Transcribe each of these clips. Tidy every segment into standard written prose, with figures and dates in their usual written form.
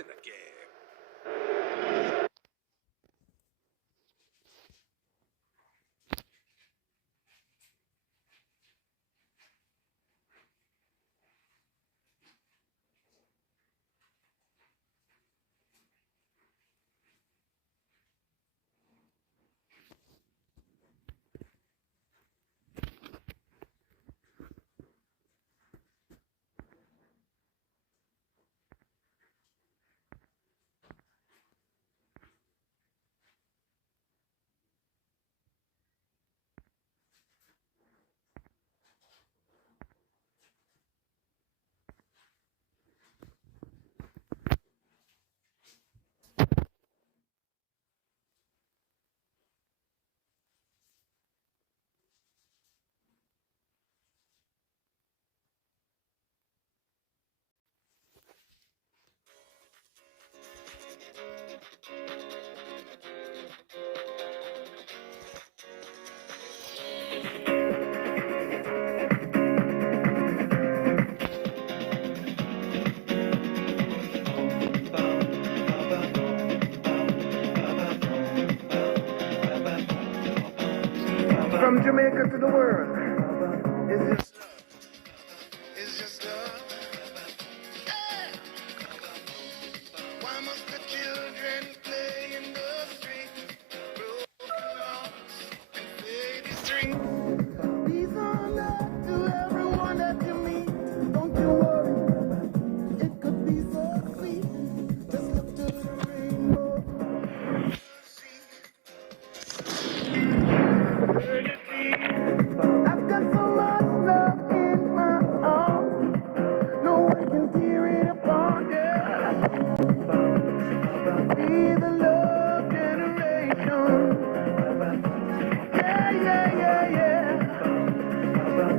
in the game. From Jamaica to the world, it's just love. Hey! Why must the children play in the street? Broken hearts and faded strings. These are love to everyone that you meet. Don't you worry, it could be so sweet. Just look to the rainbow. I've got so much love in my arms, no one can tear it apart, yeah. Be the love generation. Yeah, yeah, yeah, yeah.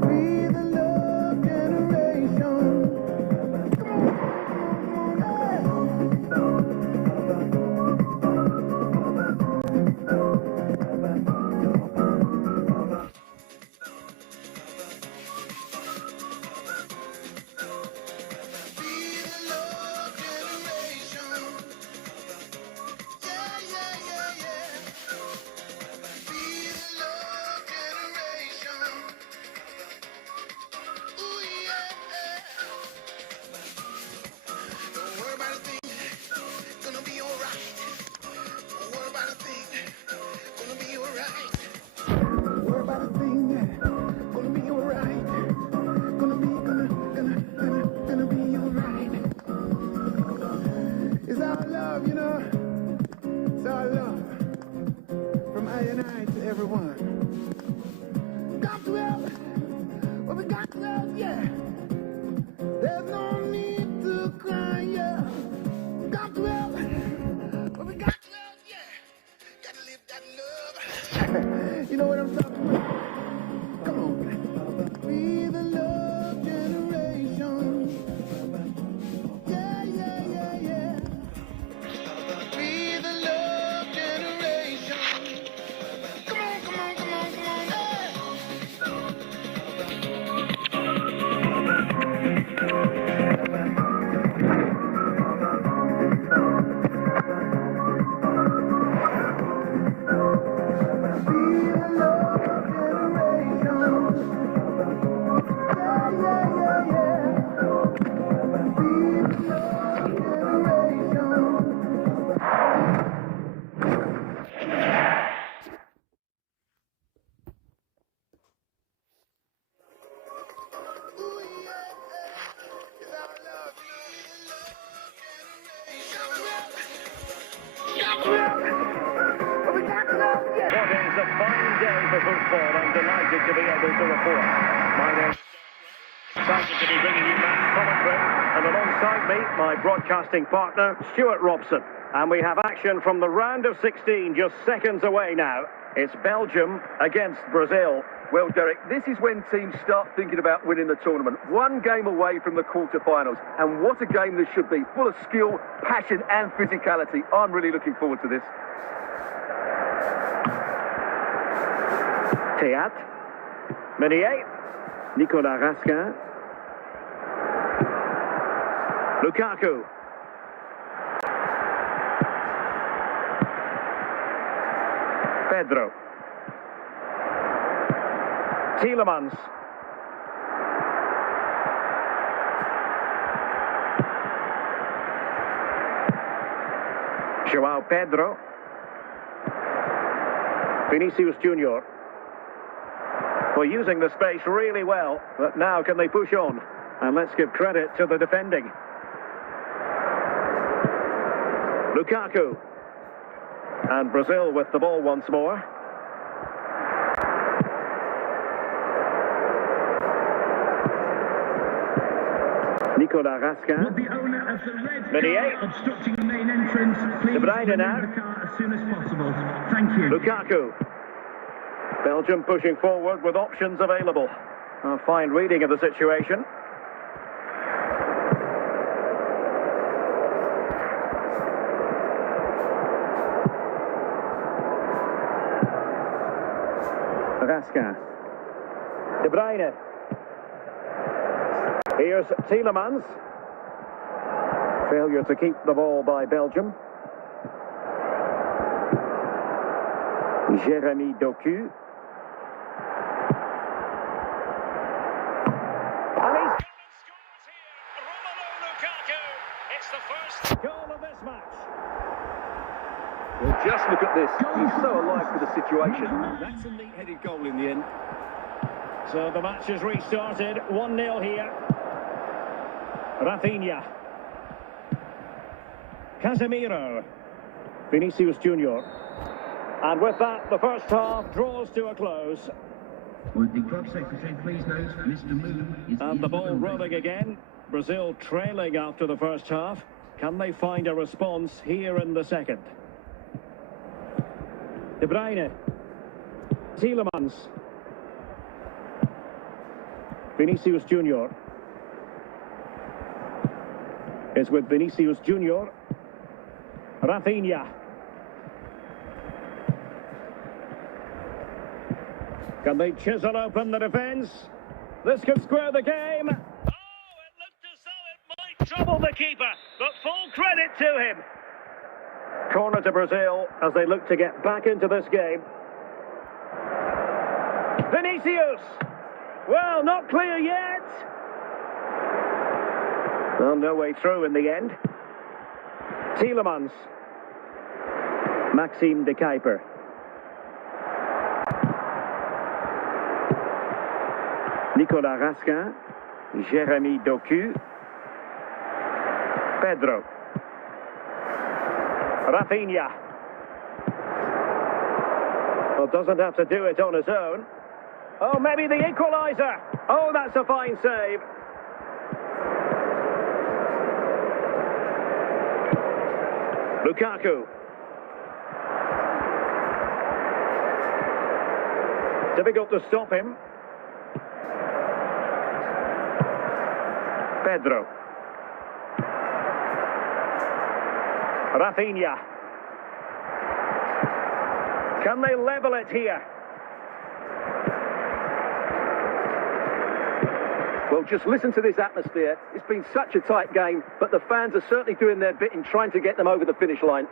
Be the love generation. Come Be the love generation. Yeah, yeah, yeah, yeah. Be the love generation. Ooh, yeah. Don't worry about a thing, gonna be alright. Don't worry about a thing, gonna be alright. Don't worry about a thing, gonna be alright. Gonna be alright. It's our love, you know. It's our love. From I and I to everyone. Got to help. Well, we got to help, yeah. There's no need to cry, yeah. Got to help. Well, we got to help, yeah. Gotta live that love. You know what I'm talking about? Come on. Be the love generation. Yeah, yeah, yeah, yeah. Be the love generation. Come on, come on, come on, come on. Hey. Be the love generation. Yeah, yeah, yeah, yeah. Be the love generation. Ooh, yeah. It's our love. Be the love generation. Well, we got to love, yeah. What is a fine day for football. I'm delighted to be able to report. My name is excited to be bringing you match commentary, and alongside me, my broadcasting partner, Stuart Robson. And we have action from the round of 16 just seconds away now. It's Belgium against Brazil. Well, Derek, this is when teams start thinking about winning the tournament. One game away from the quarterfinals, and what a game this should be. Full of skill, passion and physicality. I'm really looking forward to this. Théâtre, Meunier, Nicolas Raskin, Lukaku, Pedro. Tielemans. João Pedro. Vinicius Junior. Well, using the space really well, but now can they push on? And let's give credit to the defending. Lukaku. And Brazil with the ball once more. Nicolas Raskin. Would the owner of the red Meunier. car obstructing the main entrance please De Bruyne remove now. the car as soon as possible? Thank you. Lukaku. Belgium pushing forward with options available. A fine reading of the situation. Raskin. De Bruyne. Here's Tielemans. Failure to keep the ball by Belgium. Jeremy Doku. And he's scores here. Romelu Lukaku. It's the first goal of this match. Well, just look at this. He's so alive to the situation. That's a neat-headed goal in the end. So the match has restarted. 1-0 here. Rafinha. Casemiro. Vinicius Junior. And with that, the first half draws to a close. Would the club secretary please note Mr. Moon is And the ball in rolling again. Brazil trailing after the first half. Can they find a response here in the second? De Bruyne. Tielemans. Vinicius Junior. Is with Vinicius Junior. Rafinha. Can they chisel open the defence? This could square the game. Oh, it looked as though it might trouble the keeper, but full credit to him. Corner to Brazil as they look to get back into this game. Vinicius! Well, not clear yet. Well, no way through in the end. Tielemans. Maxime de Kuyper. Nicolas Raskin. Jeremy Doku. Pedro. Rafinha. Well, doesn't have to do it on his own. Oh, maybe the equaliser. Oh, that's a fine save. Lukaku. Difficult to stop him. Pedro. Rafinha. Can they level it here? Well, just listen to this atmosphere. It's been such a tight game, but the fans are certainly doing their bit in trying to get them over the finish line.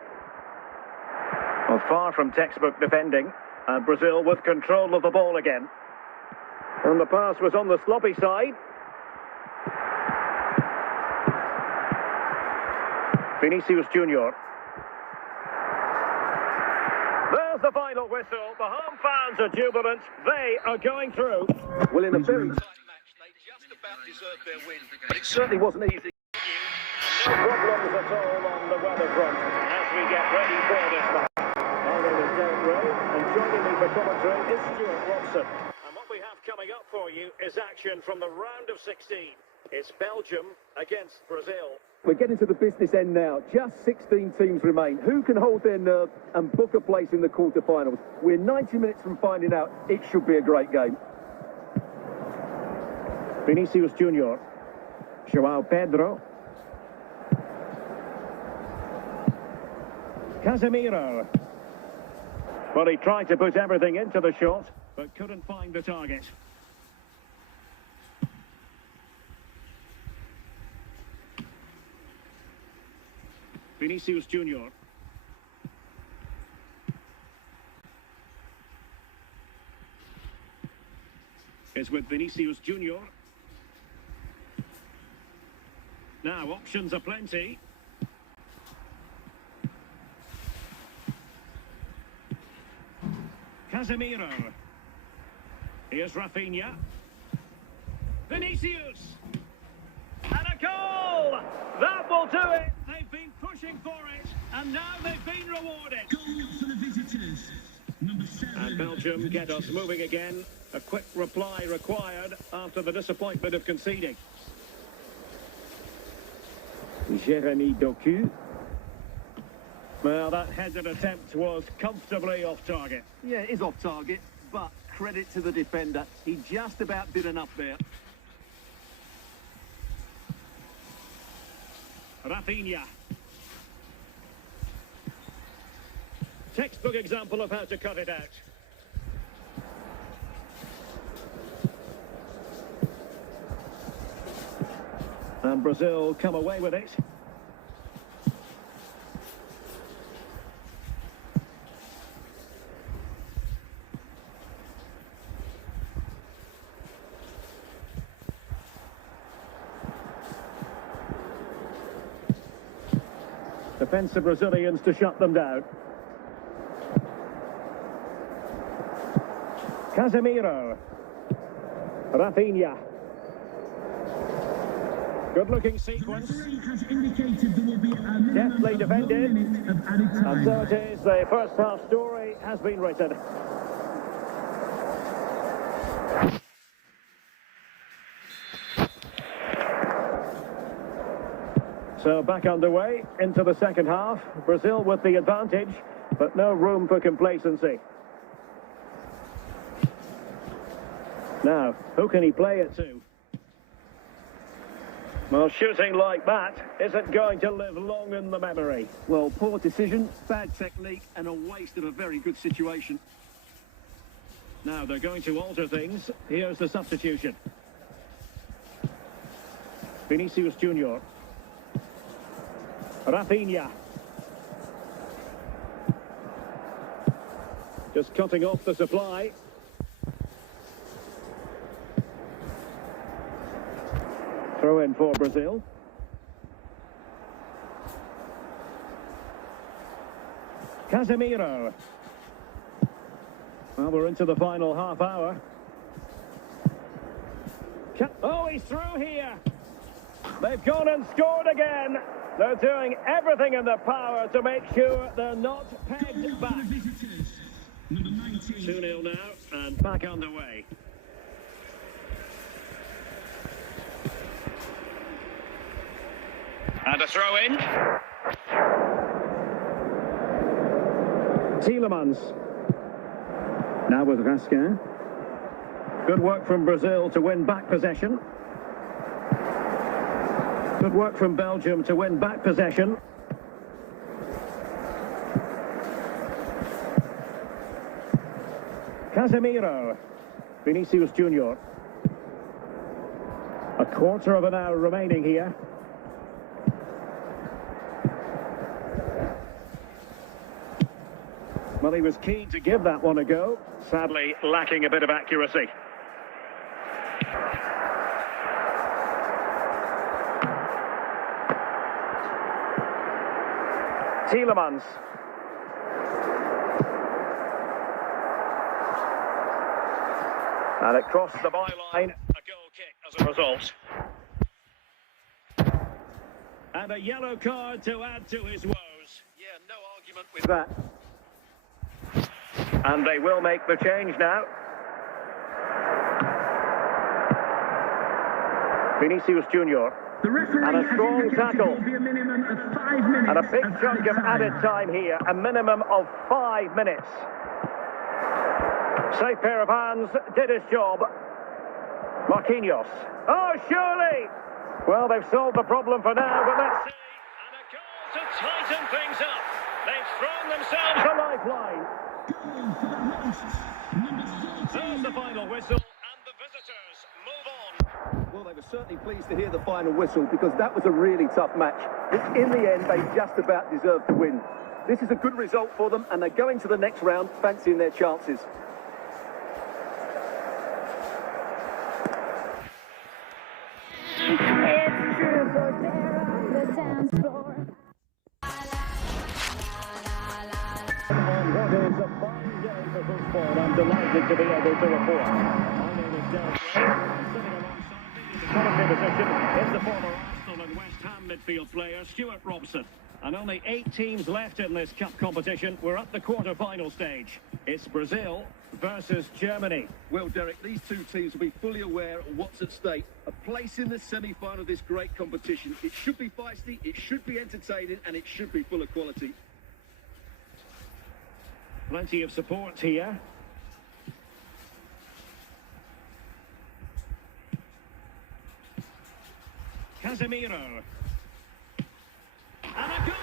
Well, far from textbook defending. Brazil with control of the ball again. And the pass was on the sloppy side. Vinicius Junior. There's the final whistle. The home fans are jubilant. They are going through. Well, in a very tight match, they just about deserved their win, but it certainly wasn't easy. No problems at all on the weather front as we get ready for this match. My name is Derek Rowe, and joining me for commentary is Stuart Robson. And what we have coming up for you is action from the round of 16. It's Belgium against Brazil. We're getting to the business end now. Just 16 teams remain. Who can hold their nerve and book a place in the quarterfinals? We're 90 minutes from finding out. It should be a great game. Vinicius Junior. João Pedro. Casemiro. Well, he tried to put everything into the shot, but couldn't find the target. Vinicius Junior. begins with Vinicius Junior. Now, options are plenty. Casemiro. Here's Rafinha. Vinicius. And a goal! That will do it. They've been pushing for it, and now they've been rewarded. Goal for the visitors. Number 7. And Belgium get us moving again. A quick reply required after the disappointment of conceding. Jérémy Doku. Well, that headed attempt was comfortably off target. Yeah, it is off target, but credit to the defender. He just about did enough there. Rafinha. Textbook example of how to cut it out. And Brazil come away with it. Defensive Brazilians to shut them down. Casemiro. Rafinha. Good-looking sequence. Has indicated there will be a minimum Deftly of defended. 1 minute of added time. And so it is, the first half story has been written. So back underway into the second half. Brazil with the advantage, but no room for complacency. Now, who can he play it to? Well, shooting like that isn't going to live long in the memory. Well, poor decision, bad technique, and a waste of a very good situation. Now they're going to alter things. Here's the substitution. Vinicius Junior. Rafinha. Just cutting off the supply. Throw in for Brazil. Casemiro. Well, we're into the final half hour. Oh, he's through here. They've gone and scored again. They're doing everything in their power to make sure they're not pegged back. Number 19. 2-0 now, and back underway. And a throw in. Tielemans. Now with Raskin. Good work from Brazil to win back possession. Good work from Belgium to win back possession. Casemiro. Vinicius Junior. A quarter of an hour remaining here. Well, he was keen to give that one a go. Sadly, lacking a bit of accuracy. Tielemans. And it crossed the byline. A goal kick as a result. And a yellow card to add to his woes. Yeah, no argument with that. And they will make the change now. Vinicius Junior. The referee And a has strong indicated tackle. there will be a minimum of 5 minutes. And a big chunk of added added time here. A minimum of 5 minutes. Safe pair of hands. Did his job. Marquinhos. Oh, surely! Well, they've solved the problem for now, but let's see. And a goal to tighten things up. They've thrown themselves a lifeline. Goal for the hosts. Number 14. There's the final whistle, and the visitors move on. Well, they were certainly pleased to hear the final whistle because that was a really tough match. In the end, they just about deserved to win. This is a good result for them, and they go into the next round fancying their chances. It's a fine day for football. I'm delighted to be able to report. My name is Derek Ray. Sitting alongside me in the commentary position is the former Arsenal and West Ham midfield player, Stuart Robson. And only 8 teams left in this cup competition. We're at the quarter-final stage. It's Brazil versus Germany. Well, Derek, these two teams will be fully aware of what's at stake. A place in the semi-final of this great competition. It should be feisty, it should be entertaining, and it should be full of quality. Plenty of support here. Casemiro. And a goal!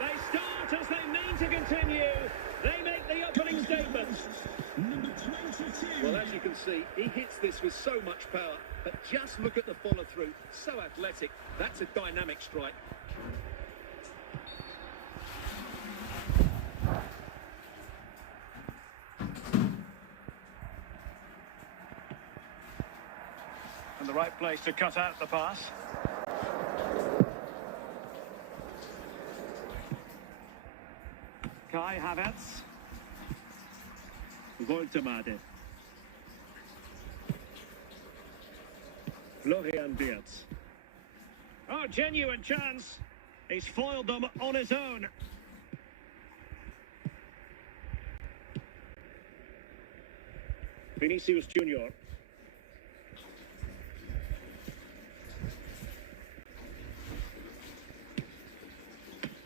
They start as they mean to continue. They make the opening statement. Well, as you can see, he hits this with so much power, but just look at the follow-through. So athletic. That's a dynamic strike. And the right place to cut out the pass. Kai Havertz. Woltemade. Florian Wirtz. Oh, genuine chance. He's foiled them on his own. Vinicius Junior.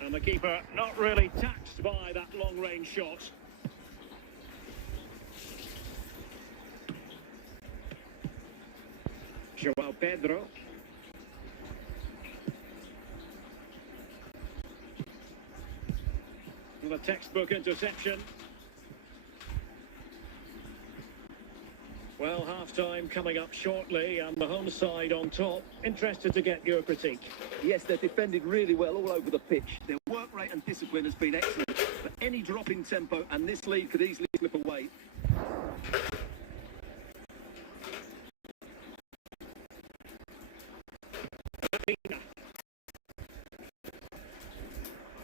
And the keeper not really taxed by that long-range shot. João Pedro. And a textbook interception. Well, half-time coming up shortly, and the home side on top. Interested to get your critique. Yes, they've defended really well all over the pitch. Their work rate and discipline has been excellent. But any drop in tempo, and this lead could easily slip away.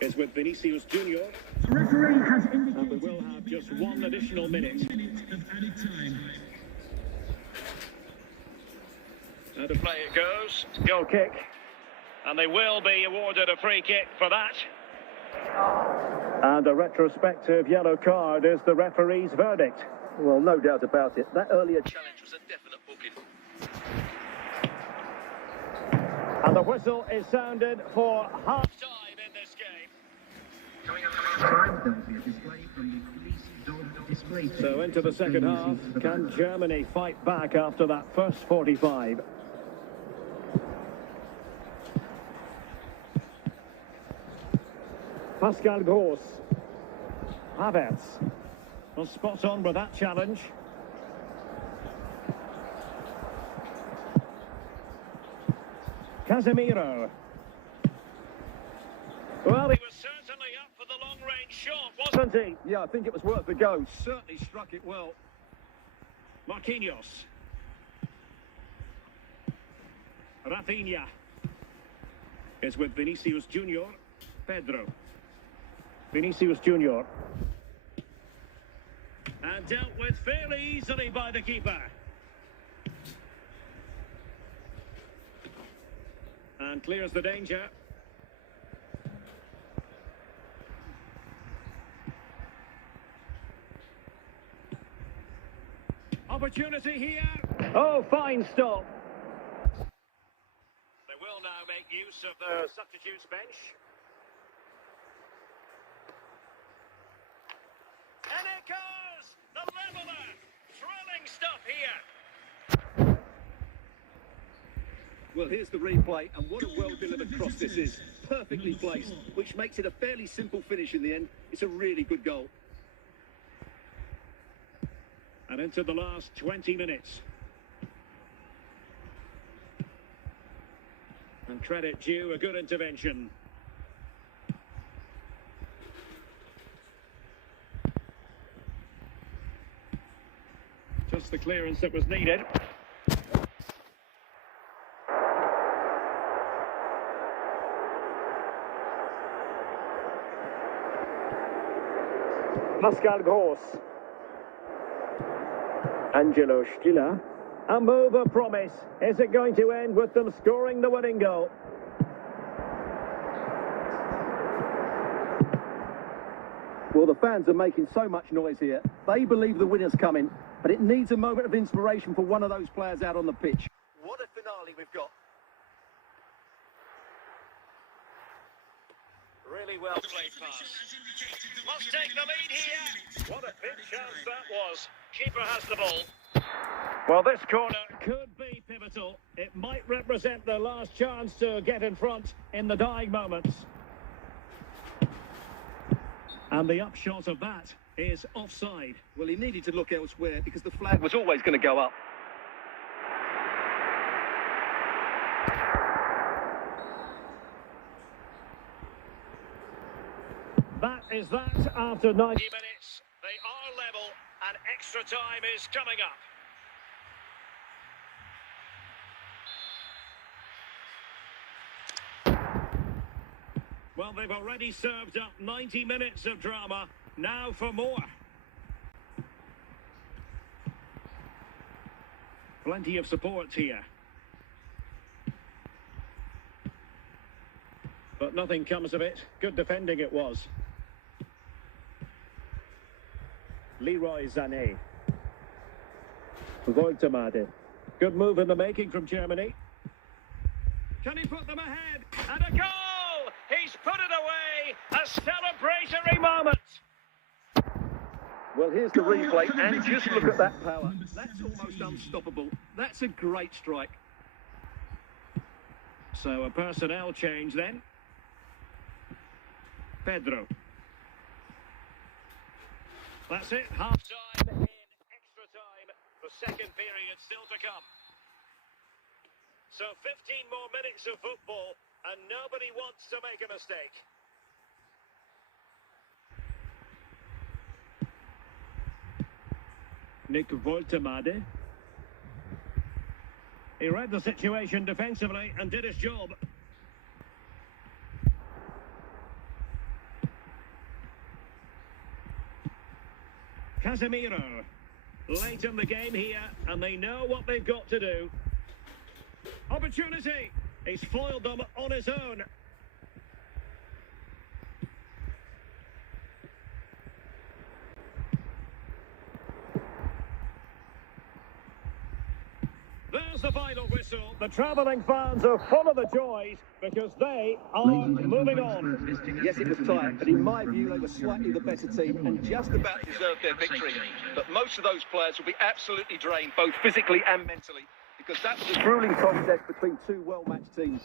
Is with Vinicius Junior. The referee has indicated And we will have just one additional minute. of added time. And the play it goes. Goal kick. And they will be awarded a free kick for that. And a retrospective yellow card is the referee's verdict. Well, no doubt about it. That earlier challenge was a definite booking. And the whistle is sounded for half-time in this game. Coming up to half-time, there will be a display from the police dog display team. So into the second half, can Germany fight back after that first 45? Pascal Gross. Havertz. Well, spot on with that challenge. Casemiro. Well, he was certainly up for the long-range shot, wasn't he? Yeah, I think it was worth the go. Certainly struck it well. Marquinhos. Rafinha. Is with Vinicius Junior. Pedro. Vinicius Junior. And dealt with fairly easily by the keeper. And clears the danger. Opportunity here. Oh, fine stop. They will now make use of the substitutes bench. And it goes! The leveller! Thrilling stuff here. Well, here's the replay, and what a well-delivered cross this is. Perfectly placed, which makes it a fairly simple finish in the end. It's a really good goal. And into the last 20 minutes. And credit due, a good intervention. Just the clearance that was needed. Pascal Gross. Angelo Stiller. A move of promise. Is it going to end with them scoring the winning goal? Well, the fans are making so much noise here. They believe the winner's coming, but it needs a moment of inspiration for one of those players out on the pitch. What a finale we've got. Really well played pass. Must take the lead here. What a big chance that was. Keeper has the ball. Well, this corner could be pivotal. It might represent their last chance to get in front in the dying moments. And the upshot of that is offside. Well, he needed to look elsewhere because the flag was always going to go up. That is that after 90 minutes. They are level and extra time is coming up. Well, they've already served up 90 minutes of drama. Now for more. Plenty of support here. But nothing comes of it. Good defending it was. Leroy Sané. Woltemade. Good move in the making from Germany. Can he put them ahead? And a goal! He's put it away! A celebratory moment! Well, here's the replay, and just look at that power. That's almost unstoppable. That's a great strike. So a personnel change then. Pedro. That's it, half-time in extra time. The second period still to come. So 15 more minutes of football, and nobody wants to make a mistake. Nick Woltemade. He read the situation defensively and did his job. Casemiro. Late in the game here, and they know what they've got to do. Opportunity! He's foiled them on his own. There's the final whistle. The travelling fans are full of the joys because they are moving on. Yes, it was tight, but in my view, they were slightly the better team and just about deserved their victory. But most of those players will be absolutely drained, both physically and mentally, because that was a grueling contest between two well-matched teams.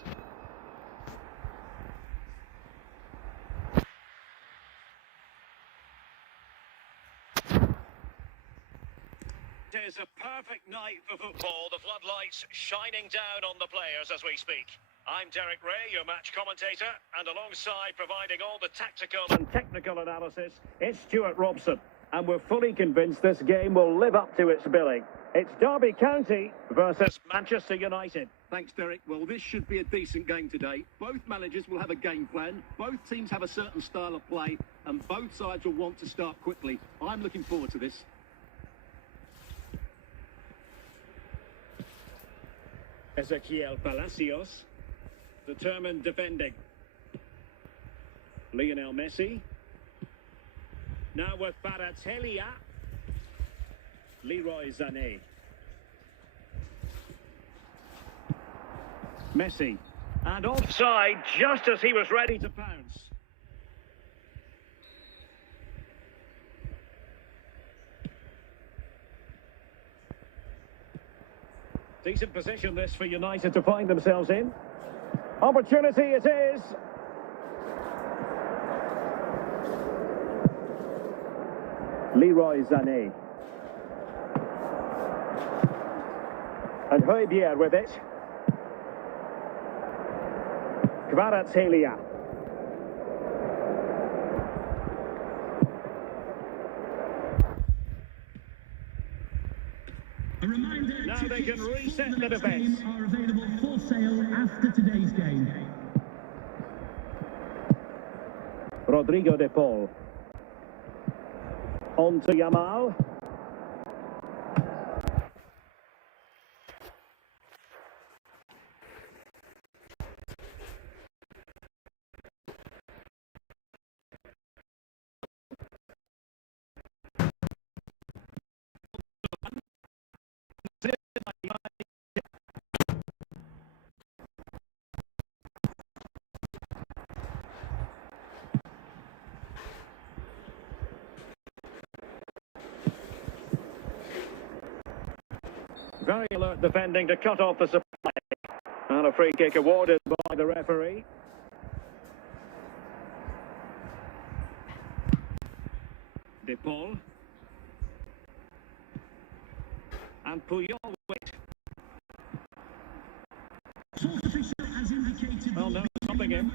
It is a perfect night for football, the floodlights shining down on the players as we speak. I'm Derek Ray, your match commentator, and alongside providing all the tactical and technical analysis, it's Stuart Robson. And we're fully convinced this game will live up to its billing. It's Derby County versus Manchester United. Thanks, Derek. Well, this should be a decent game today. Both managers will have a game plan, both teams have a certain style of play, and both sides will want to start quickly. I'm looking forward to this. Ezequiel Palacios, determined defending. Lionel Messi. Now with Kvaratskhelia. Leroy Sané. Messi. And offside just as he was ready to pounce. Decent position this for United to find themselves in. Opportunity it is. Leroy Sané. And Højbjerg with it. Kvaratskhelia. A reminder, Now they tickets can reset for the next defence. game are available for sale after today's game. Rodrigo de Paul. On to Yamal. Very alert defending to cut off the supply. And a free kick awarded by the referee. De Paul. And Puyol wait. Well, no, stopping him.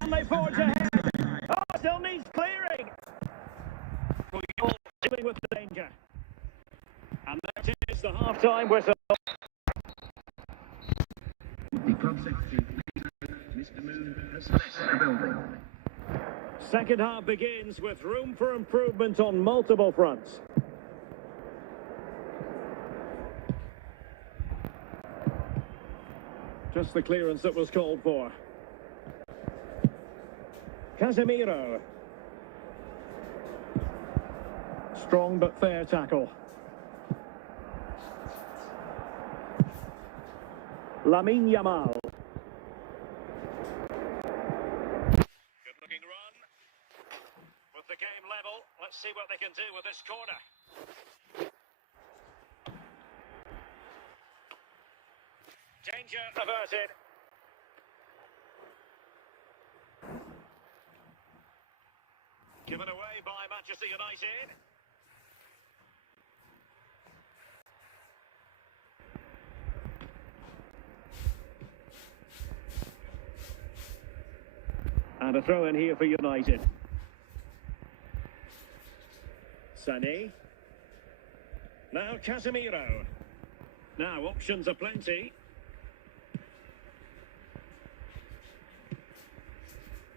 Can they forge ahead? Oh, still needs clearing. Puyol dealing with the danger. And that is the half-time whistle. The club secretary, Mr. Moon, has left the building. Second half begins with room for improvement on multiple fronts. Just the clearance that was called for. Casemiro. Strong but fair tackle. Lamine Yamal. Good-looking run. With the game level, let's see what they can do with this corner. Danger averted. Given away by Manchester United. And a throw in here for United. Sané. Now Casemiro. Now options are plenty.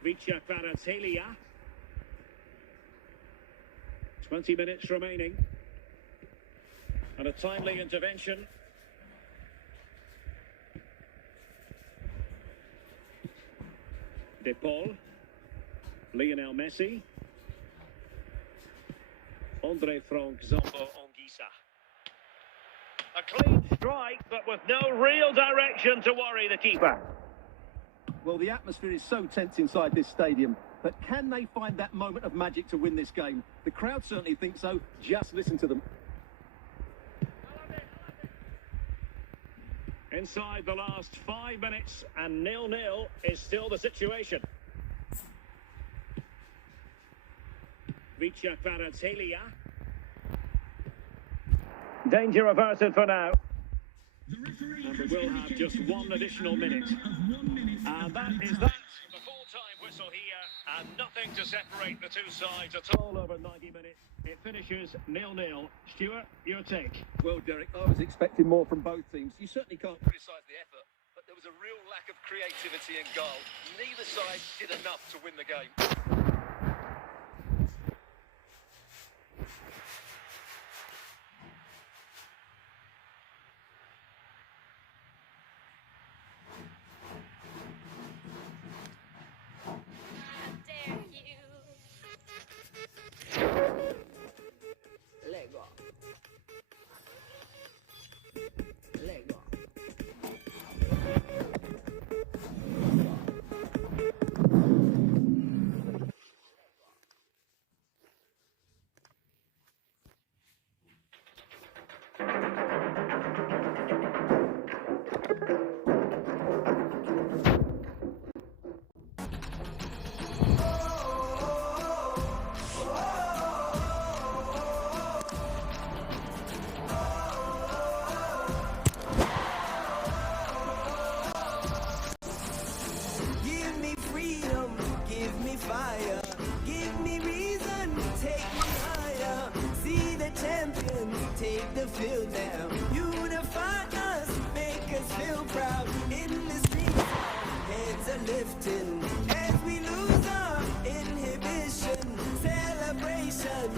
Vicha Kvaratskhelia. 20 minutes remaining. And a timely intervention. De Paul. Lionel Messi. Andre Frank Zambo Anguissa. A clean strike, but with no real direction to worry the keeper. Well, the atmosphere is so tense inside this stadium, but can they find that moment of magic to win this game? The crowd certainly think so. Just listen to them. Inside the last 5 minutes, and 0-0 is still the situation. Vicha Kvaratskhelia. Danger averted for now. And we will have just one additional minute. And that is that. The full-time whistle here, and nothing to separate the two sides at all over 90 minutes. It finishes 0-0. Stuart, your take? Well, Derek, I was expecting more from both teams. You certainly can't criticise the effort, but there was a real lack of creativity in goal. Neither side did enough to win the game. Lego. Lego. Fire, give me reason, take me higher. See the champions take the field now. Unify us, make us feel proud. In the streets, heads are lifting as we lose our inhibition. Celebration.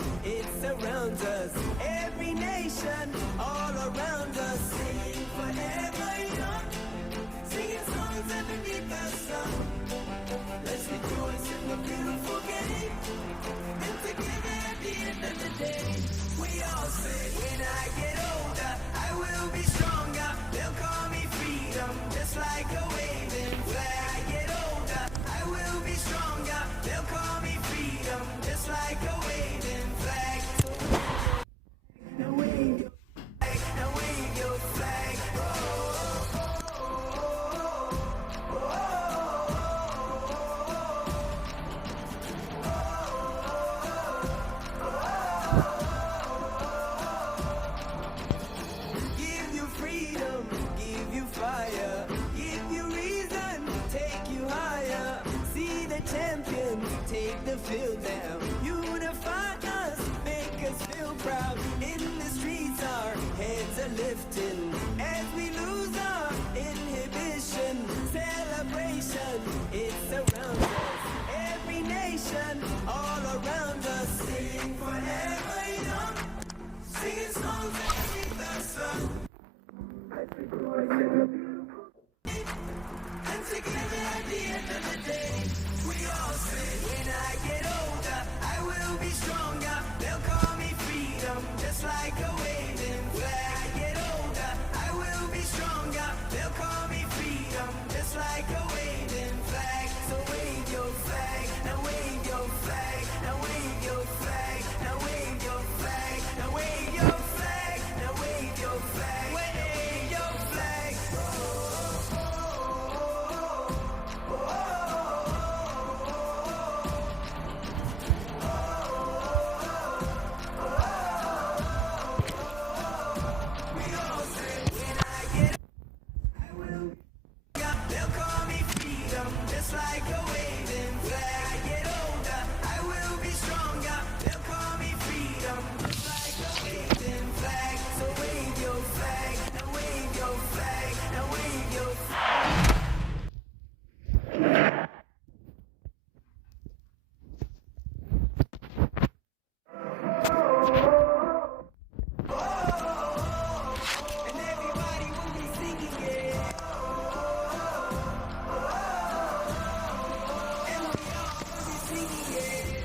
champions take the field now. Unify us, make us feel proud. In the streets our heads are lifting as we lose our inhibition. Celebration, it surrounds us. Every nation, all around us. Sing forever young, singing songs beneath the sun. And together at the end of the day, we all say, when I get older, I will be stronger. They'll call me freedom, just like a waving flag. I get older, I will be stronger. They'll call me freedom, just like a waving flag. So wave your flag, now wave your flag, now wave your flag, now wave your flag, now wave your flag, now wave your flag, wave your flag. They'll call me freedom, just like a waving flag. I get older, I will be stronger. They'll call me freedom, just like a waving flag. So wave your flag, now wave your flag, now wave your flag. And everybody will be singing it. And we all will be singing it.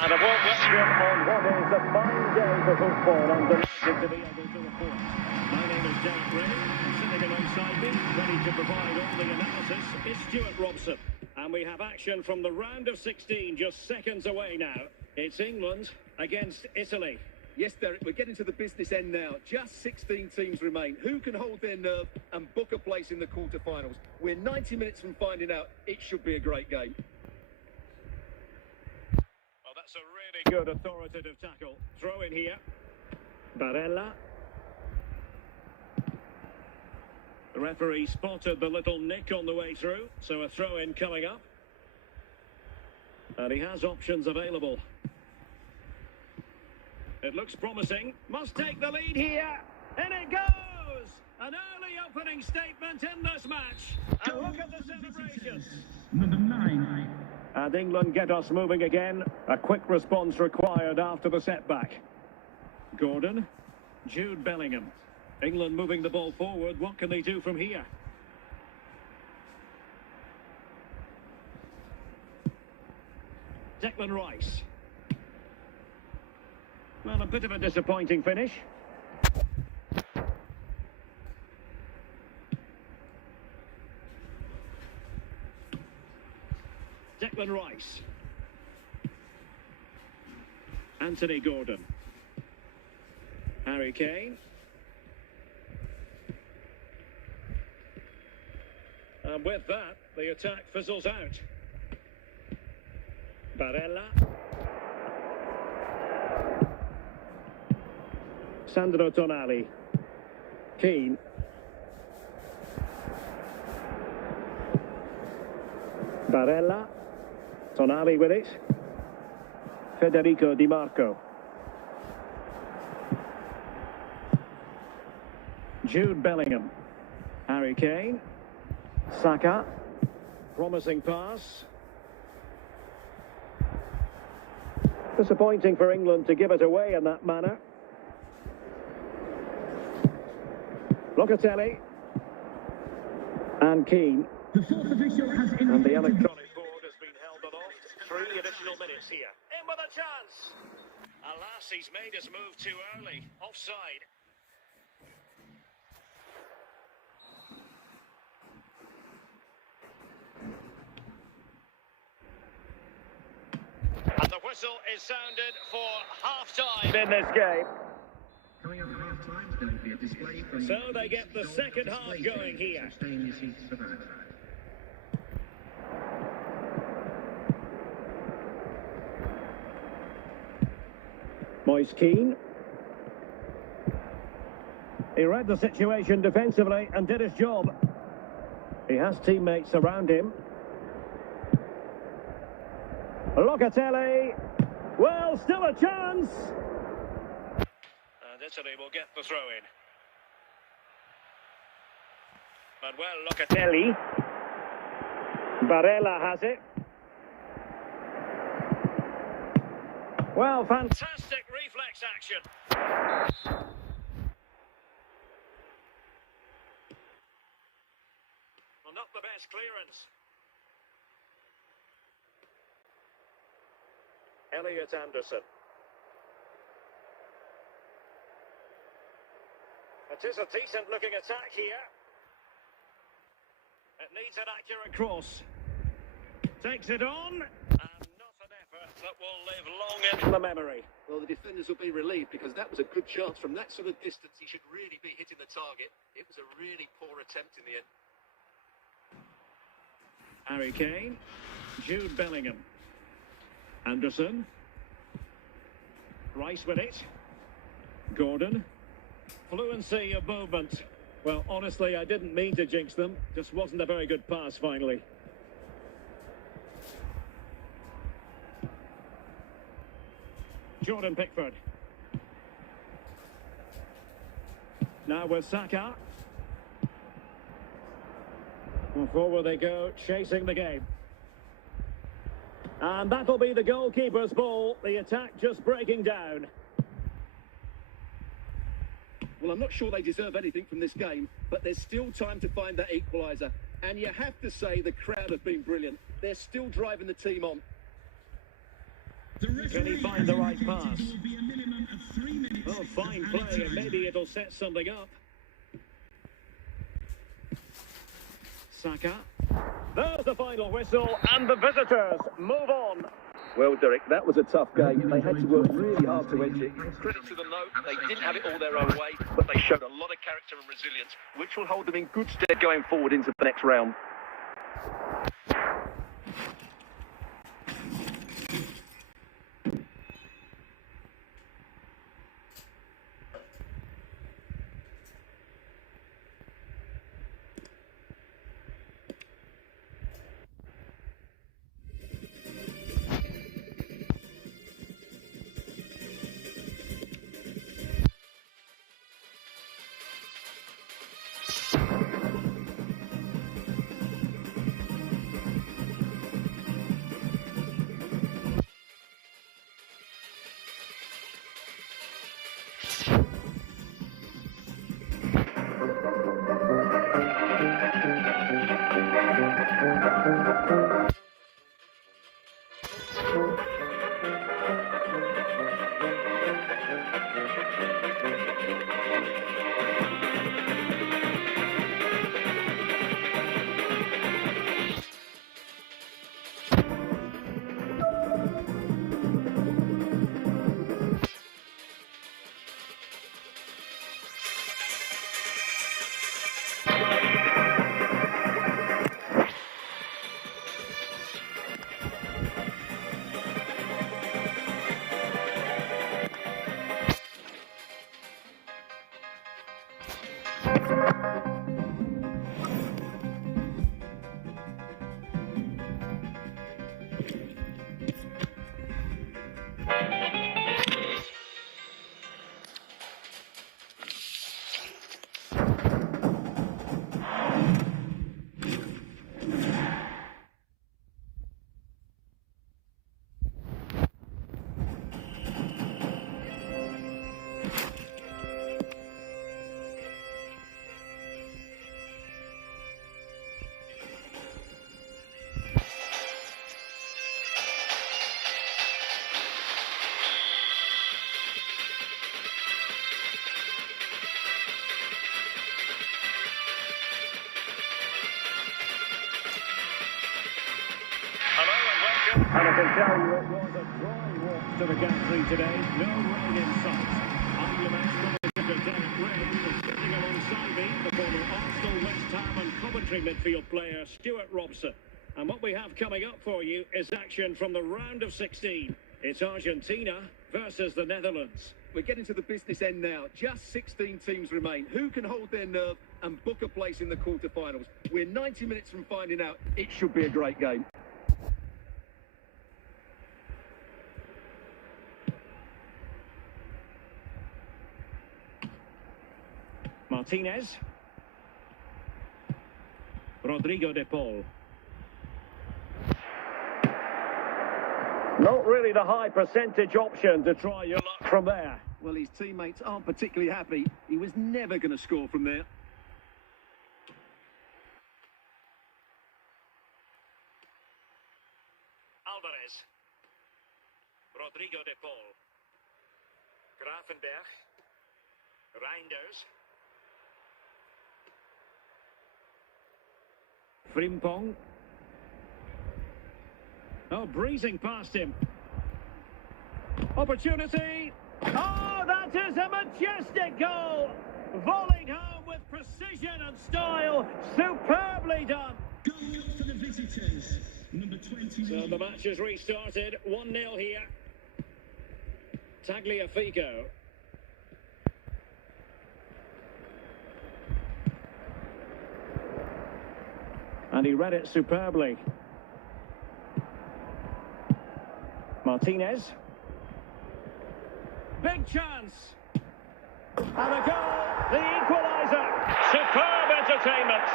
And a warm welcome on what is a fine day for football. I'm delighted to be able to report. My name is Derek Ray. Sitting alongside me, ready to provide all the analysis, is Stuart Robson. And we have action from the round of 16 just seconds away now. It's England against Italy. Yes, Derek, we're getting to the business end now. Just 16 teams remain. Who can hold their nerve and book a place in the quarterfinals? We're 90 minutes from finding out. It should be a great game. Well, that's a really good authoritative tackle. Throw in here. Barella. The referee spotted the little nick on the way through, so a throw in coming up. And he has options available. It looks promising. Must take the lead here. In it goes! An early opening statement in this match. And look at the celebrations. Number 9. And England get us moving again. A quick response required after the setback. Gordon. Jude Bellingham. England moving the ball forward. What can they do from here? Declan Rice. Well, a bit of a disappointing finish. Declan Rice. Anthony Gordon. Harry Kane. And with that, the attack fizzles out. Barella. Sandro Tonali. Keane. Barella. Tonali with it. Federico Di Marco. Jude Bellingham. Harry Harry Kane. Saka. Promising pass. Disappointing for England to give it away in that manner. Locatelli. And Keane. The fourth official has And the indicated electronic board has been held aloft. 3 additional minutes here. In with a chance. Alas, he's made his move too early. Offside. And the whistle is sounded for half-time in this game. Coming up at half time, there will be a display from So they get the second half display going station, here. so stay in your seats for that. Moise Keane. He read the situation defensively and did his job. He has teammates around him. Locatelli. Well, still a chance. And Italy will get the throw in. Manuel Locatelli. Barella has it. Well, fantastic reflex action. Well, not the best clearance. Elliot Anderson. It is a decent looking attack here. It needs an accurate cross. Takes it on. And not an effort that will live long in the memory. Well, the defenders will be relieved because that was a good chance. From that sort of distance, he should really be hitting the target. It was a really poor attempt in the end. Harry Kane. Jude Bellingham. Anderson. Rice with it. Gordon. Fluency of movement. Well, honestly, I didn't mean to jinx them. Just wasn't a very good pass, finally. Jordan Pickford. Now with Saka. Well, forward they go, chasing the game. And that'll be the goalkeeper's ball. The attack just breaking down. Well, I'm not sure they deserve anything from this game, but there's still time to find that equaliser. And you have to say the crowd have been brilliant. They're still driving the team on. Can he find the right pass? Oh, fine play, and maybe it'll set something up. Saka. There's the final whistle, and the visitors move on. Well, Derek, that was a tough game. They had to work really hard to edge it. Credit to them, though. They didn't have it all their own way, but they showed a lot of character and resilience, which will hold them in good stead going forward into the next round. And I can tell you it was a dry walk to the gantry today. No rain in sight. I'm your match commentator, Derek Ray, and sitting alongside me, the former Arsenal, West Ham and Coventry midfield player, Stuart Robson. And what we have coming up for you is action from the round of 16. It's Argentina versus the Netherlands. We're getting to the business end now. Just 16 teams remain. Who can hold their nerve and book a place in the quarterfinals? We're 90 minutes from finding out. It should be a great game. Martinez. Rodrigo de Paul. Not really the high percentage option to try your luck from there. Well, his teammates aren't particularly happy. He was never going to score from there. Alvarez. Rodrigo de Paul. Gravenberch. Reinders. Frimpong. Oh, breezing past him. Opportunity. Oh, that is a majestic goal. Volleyed home with precision and style. Superbly done. Goal for the visitors. Number 21. So the match has restarted. 1-0 here. Tagliafico. And he read it superbly. Martinez. Big chance. And a goal. The equaliser. Superb entertainment.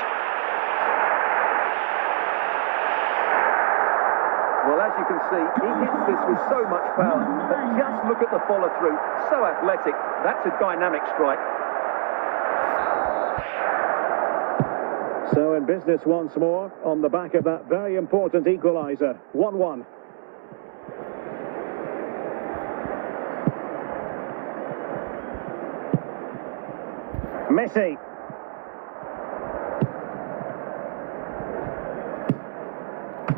Well, as you can see, he hits this with so much power. But just look at the follow-through. So athletic. That's a dynamic strike. So in business once more, on the back of that very important equaliser. 1-1. Messi.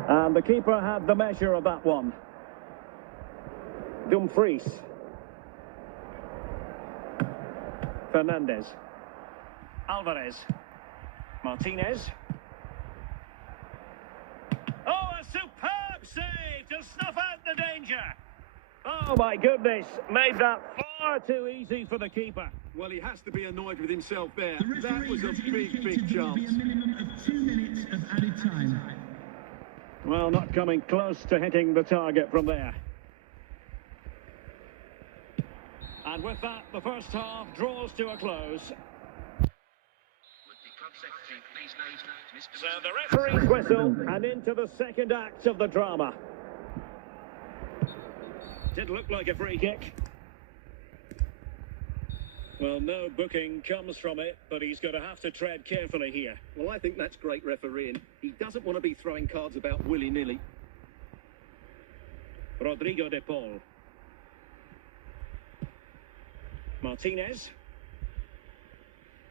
And the keeper had the measure of that one. Dumfries. Fernandez. Alvarez. Martinez. Oh, a superb save to snuff out the danger. Oh, my goodness. Made that far too easy for the keeper. Well, he has to be annoyed with himself there. The That referee was a has big, indicated big there will be a chance. minimum of 2 minutes of added time. Well, not coming close to hitting the target from there. And with that, the first half draws to a close. Would the club secretary please note Mr. So the referee's whistle, and into the second act of the drama. Did look like a free kick. Well, no booking comes from it, but he's going to have to tread carefully here. Well, I think that's great refereeing. He doesn't want to be throwing cards about willy-nilly. Rodrigo de Paul. Martinez.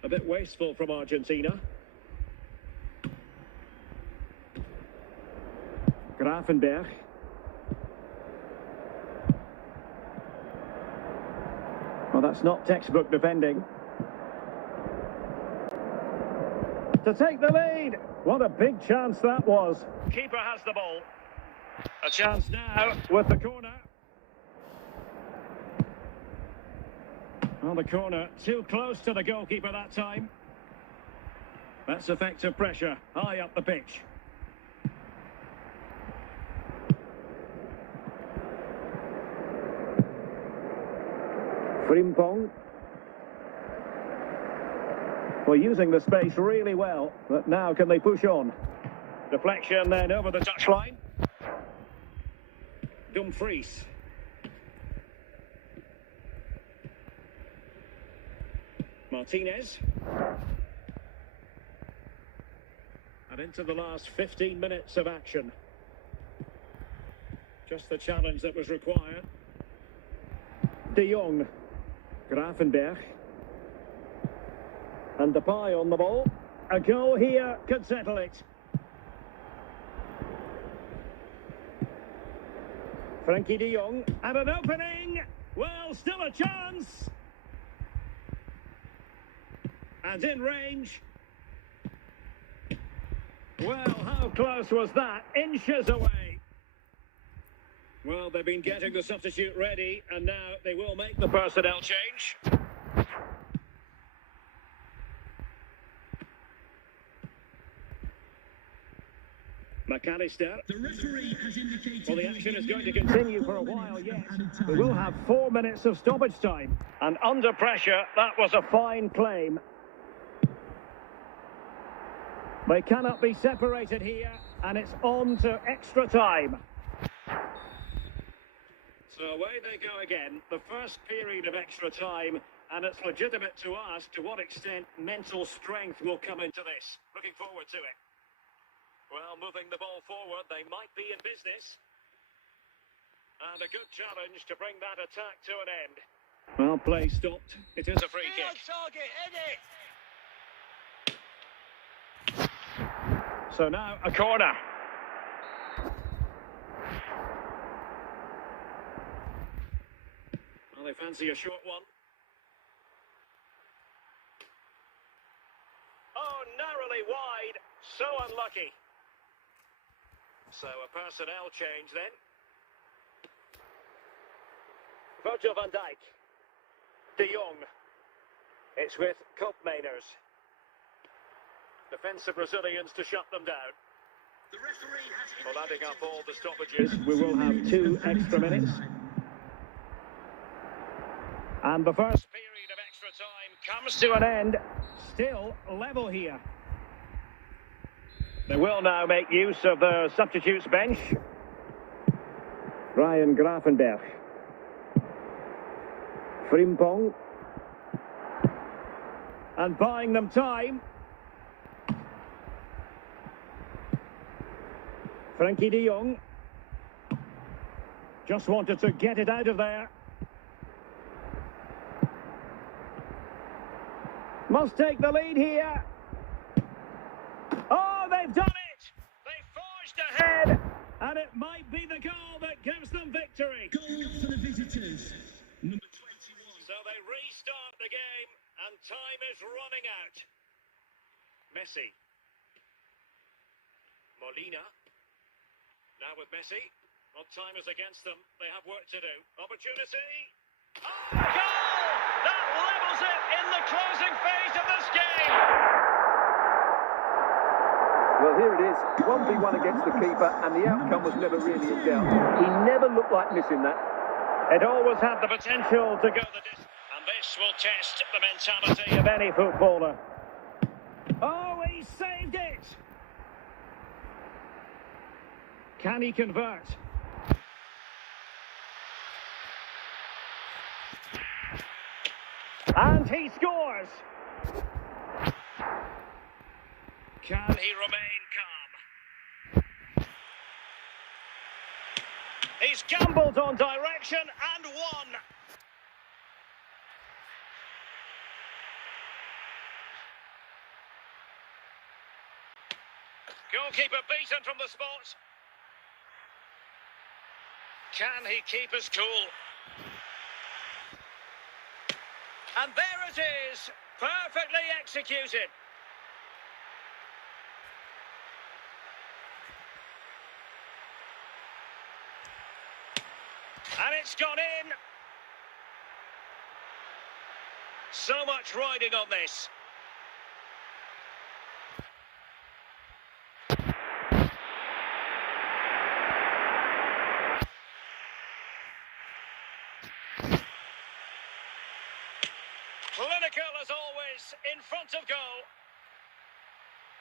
A bit wasteful from Argentina. Gravenberch. Well, that's not textbook defending. To take the lead. What a big chance that was. Keeper has the ball. A chance now with the corner. Well, the corner too close to the goalkeeper that time. That's effective pressure high up the pitch. Frimpong. Well, using the space really well, but now can they push on? Deflection then over the touchline. Dumfries. Martinez. And into the last 15 minutes of action. Just the challenge that was required. De Jong. Gravenberch. And Depay on the ball. A goal here could settle it. Frankie de Jong, and an opening. Well, still a chance. And in range. Well, how close was that? Inches away. Well, they've been getting the substitute ready, and now they will make the personnel change. McAllister. The referee has indicated. Well, the action is going to continue for a while yet. We will have 4 minutes of stoppage time. And under pressure, that was a fine claim. They cannot be separated here, and it's on to extra time. So away they go again, the first period of extra time, and it's legitimate to ask to what extent mental strength will come into this. Looking forward to it. Well, moving the ball forward, they might be in business. And a good challenge to bring that attack to an end. Well, play stopped. It is a free kick. So now a corner. Well, they fancy a short one. Oh, narrowly wide. So unlucky. So a personnel change then. Virgil van Dijk. De Jong. It's with Koopmeiners. Defensive Brazilians to shut them down. The referee has Well, adding up all the stoppages, we will have 2 extra minutes. And the first period of extra time comes to an end. Still level here. They will now make use of the substitutes bench. Ryan Gravenberch. Frimpong. And buying them time. Frankie de Jong. Just wanted to get it out of there. Must take the lead here. Oh, they've done it! They forged ahead, and it might be the goal that gives them victory. goal for the visitors. Number 21. So they restart the game, and time is running out. Messi. Molina. Now with Messi. Well, time is against them. They have work to do. Opportunity. Oh, goal! That levels it in the closing phase of this game. Well, here it is, 1v1 against the keeper, and the outcome was never really in doubt. He never looked like missing that. It always had the potential to go the distance. And this will test the mentality of any footballer. Oh, he saved it! Can he convert? And he scores! Can he remain calm? He's gambled on direction and won! Goalkeeper beaten from the spot. Can he keep his cool? And there it is, perfectly executed. And it's gone in. So much riding on this. Clinical as always, in front of goal.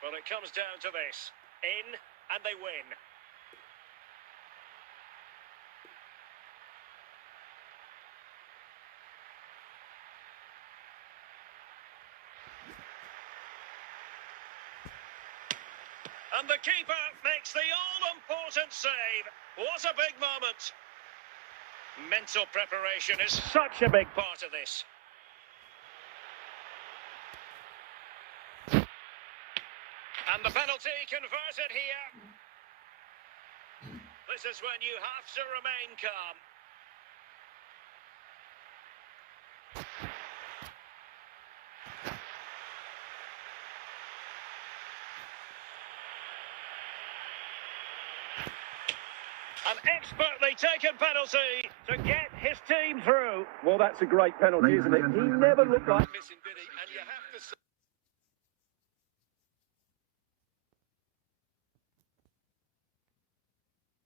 Well, it comes down to this. In, and they win. And the keeper makes the all-important save. What a big moment. Mental preparation is such a big part of this. And the penalty converted here. This is when you have to remain calm. An expertly taken penalty to get his team through. Well, that's a great penalty, isn't it? He never looked like missing, did he?